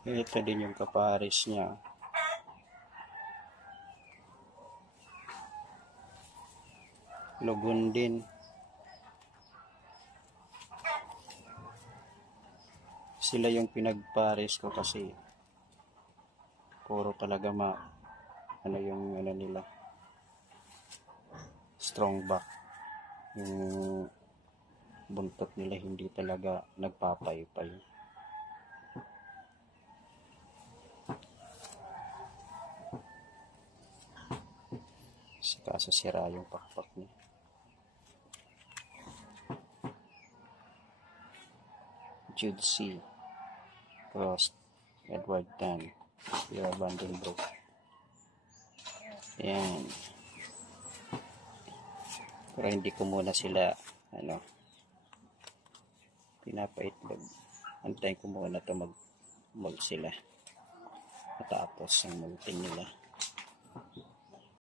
Ito din yung kapares niya. Lugon din. Sila yung pinagpares ko kasi puro talaga ano yung ano nila, strong back. Yung buntot nila hindi talaga nagpapaypay. Kaso sira yung pakpak niya. Jude C. Cross Edward Tan. Sierra Vandenbroek. Ayan. Pero hindi ko muna sila pinapaitlog. Antayin ko muna ito mag sila matapos ang molting nila.